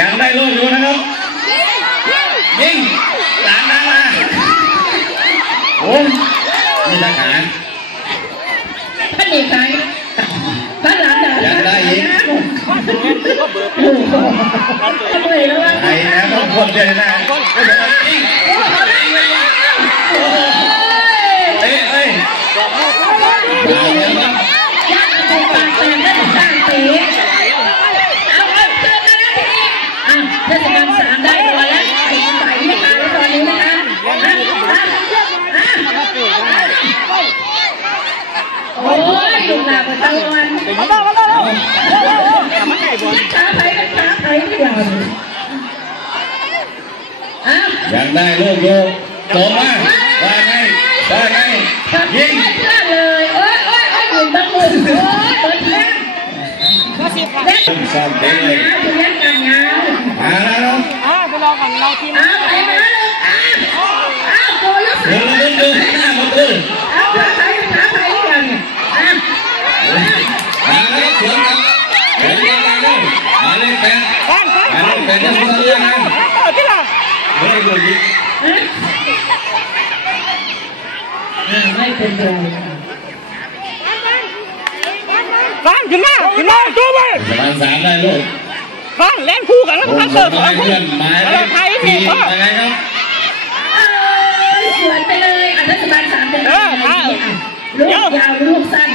ยังได้ลูกอยู่นะครับยิงหลานมาโอ้นี่ทหารท่านเอกใครท่านหลานยังได้อีกใครนะต้องคนเดียวนะยิงเอ้ยย่าถูกปากแตกได้สร้างปีเอาเจอกันนะทีนี้เทศกาล3ได้ตัวแล้วใส่ไม่ทันตอนนี้นะคะโอ้ยดูหน้าประตูวันช้าไปเป็นช้าไปไม่ยอมยังได้ลูกอยู่ตรงมาว่าไงยิงเชื่อเลยโอ้ยหมุนบ้างหมุนโอ้ยเปิดแล้เล่นซ้อมเต็มเลยเล่นกันงานมาแล้วไปรอกันเราทีมไปมาเลยโกยแล้วดูหน้ามันคือขาไปอย่างมาแล้วเสือครับมาเลยแฟนจะมาเรื่องนั้นไม่ได้ดูดิไม่เป็นไรฟังขึ้นมาจูบเลยประมาณ3ได้ลูกฟังเล่นคู่กันแล้วพักเติมเพื่อนมาไทยทีมยังไงครับสวนไปเลยเทศบาล3เป็นลูกยาวลูกสั้น